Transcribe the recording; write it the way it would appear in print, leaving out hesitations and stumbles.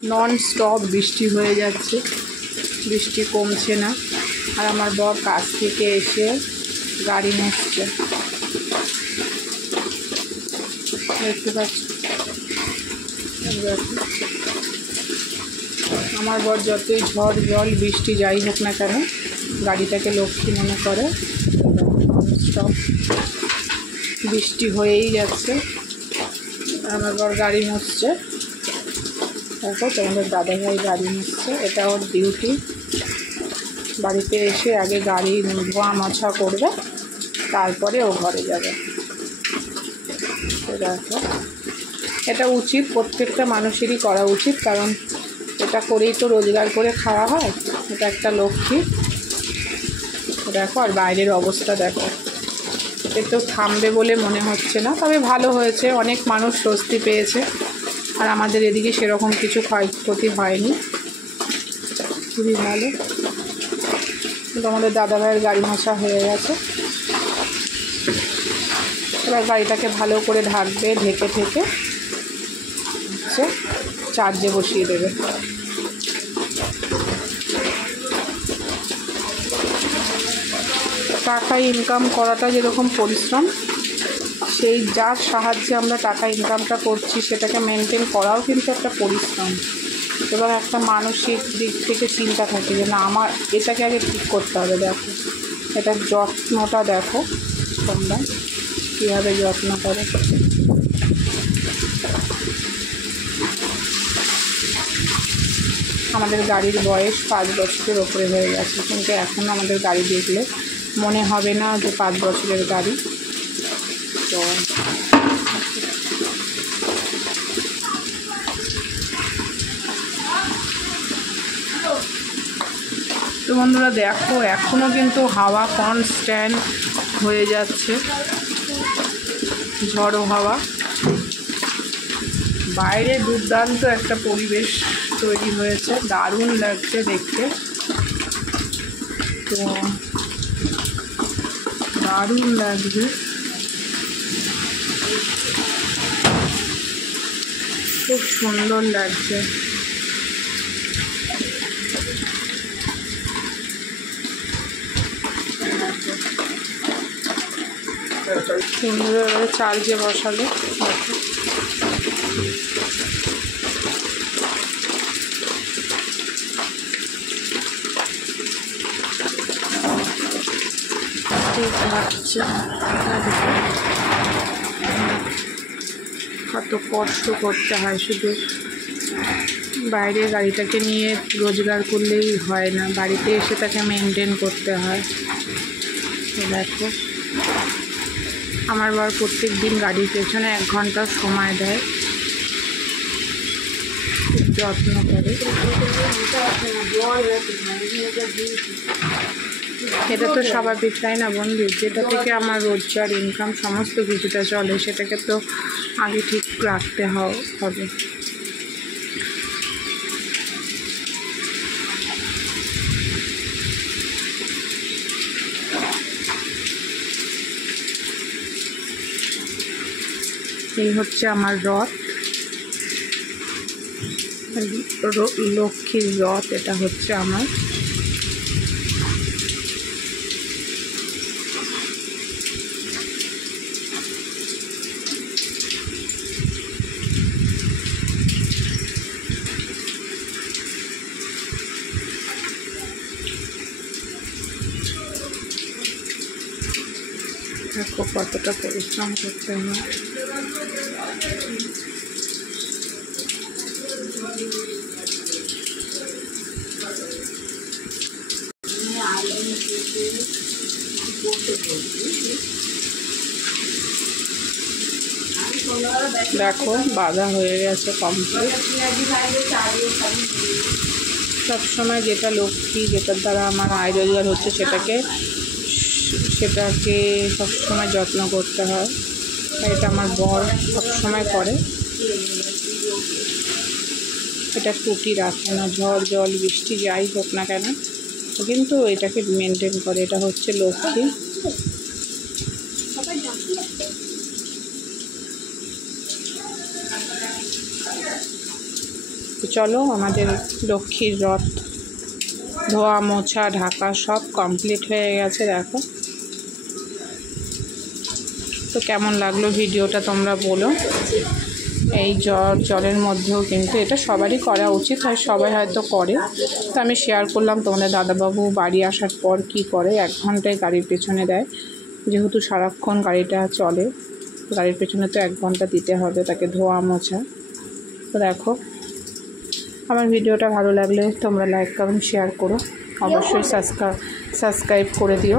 Non stop বৃষ্টি হয়ে যাচ্ছে, বৃষ্টি কমছে না। আর আমার বর কাজ থেকে এসে গাড়ি মুছছে, দেখতে পাচ্ছি। আমার বর যতই ঝড় জল বৃষ্টি যাই হোক না কেন গাড়িটাকে লক্ষ্মী মনে করে। নন স্টপ বৃষ্টি হয়েই যাচ্ছে, আমার বর গাড়ি মুছছে। দেখো তোমাদের দাদাভাই গাড়ি মুছছে, এটা ওর ডিউটি। বাড়িতে এসে আগে গাড়ি ধোয়া মোছা করবে, তারপরে ও ঘরে যাবে। দেখো এটা উচিত, প্রত্যেকটা মানুষেরই করা উচিত, কারণ এটা করেই তো রোজগার করে খাওয়া হয়। এটা একটা লক্ষ্মী। দেখো আর বাইরের অবস্থা দেখো, এ তো থামবে বলে মনে হচ্ছে না, তবে ভালো হয়েছে, অনেক মানুষ স্বস্তি পেয়েছে। আর আমাদের এদিকে সেরকম কিছু ক্ষয়ক্ষতি হয়নি, খুবই ভালো। কিন্তু আমাদের দাদাভাইয়ের গাড়ি মোছা হয়ে গেছে, এবার গাড়িটাকে ভালো করে ঢাকবে, ঢেকে ঠেকে হচ্ছে চার্জে বসিয়ে দেবে। টাকা ইনকাম করাটা যেরকম পরিশ্রম, সেই যার সাহায্যে আমরা টাকা ইনকামটা করছি সেটাকে মেনটেন করাও কিন্তু একটা পরিশ্রম। এবং একটা মানসিক দিক থেকে চিন্তা থাকে যে না, আমার এটাকে আগে ঠিক করতে হবে। দেখো এটার যত্নটা দেখো তোমরা কীভাবে যত্ন করে। আমাদের গাড়ির বয়স 5 বছরের ওপরে হয়ে গেছে, কিন্তু এখন আমাদের গাড়ি দেখলে মনে হবে না যে 5 বছরের গাড়ি। তো বন্ধুরা দেখো এখনও কিন্তু হাওয়া কনস্ট্যান্ট হয়ে যাচ্ছে, ঝড়ো হাওয়া। বাইরে দুর্দান্ত একটা পরিবেশ তৈরি হয়েছে, দারুণ লাগছে দেখতে। তো দারুণ লাগছে, খুব সুন্দর লাগছে। সুন্দরভাবে চার্জে বসালে কত কষ্ট করতে হয়, শুধু বাইরে গাড়িটাকে নিয়ে রোজগার করলেই হয় না, বাড়িতে এসে তাকে মেনটেন করতে হয়। দেখো আমার বর প্রত্যেক দিন গাড়ির পেছনে 1 ঘন্টা সময় দেয়, খুব যত্ন করে। এটা তো স্বাভাবিক, তাই না বন্ধু? যেটা থেকে আমার রোজগার ইনকাম সমস্ত কিছুটা চলে, সেটাকে তো আগে ঠিক রাখতে হবে। এই হচ্ছে আমার রথ, লক্ষ্মীর রথ। এটা হচ্ছে আমার। দেখো কতটা পরিশ্রম করতে হয়। দেখো বাঁধা হয়ে গেছে কমপ্লিট। সবসময় যেটা লক্ষ্মী, যেটার দ্বারা আমার আয় রোজগার হচ্ছে, সেটাকে সবসময় যত্ন করতে হয়। এটা আমার বর সবসময় করে, এটা ত্রুটি রাখে না। ঝড় জল বৃষ্টি যাই হোক না কেন কিন্তু এটাকে মেনটেন করে। এটা হচ্ছে লক্ষ্মী। চলো, আমাদের লক্ষ্মীর রথ ধোয়া মোছা ঢাকা সব কমপ্লিট হয়ে গেছে। দেখো তো কেমন লাগলো ভিডিওটা তোমরা বলো। এই জলের মধ্যেও কিন্তু এটা সবারই করা উচিত, হয় সবাই হয়তো করে, তো আমি শেয়ার করলাম তোমাদের দাদাবাবু বাড়ি আসার পর কি করে। 1 ঘন্টায় গাড়ির পেছনে দেয়, যেহেতু সারাক্ষণ গাড়িটা চলে, গাড়ির পেছনে তো 1 ঘন্টা দিতে হবে তাকে ধোয়া মোছা। তো দেখো, আমার ভিডিওটা ভালো লাগলে তোমরা লাইক কমেন্ট শেয়ার করো, অবশ্যই সাবস্ক্রাইব করে দিও।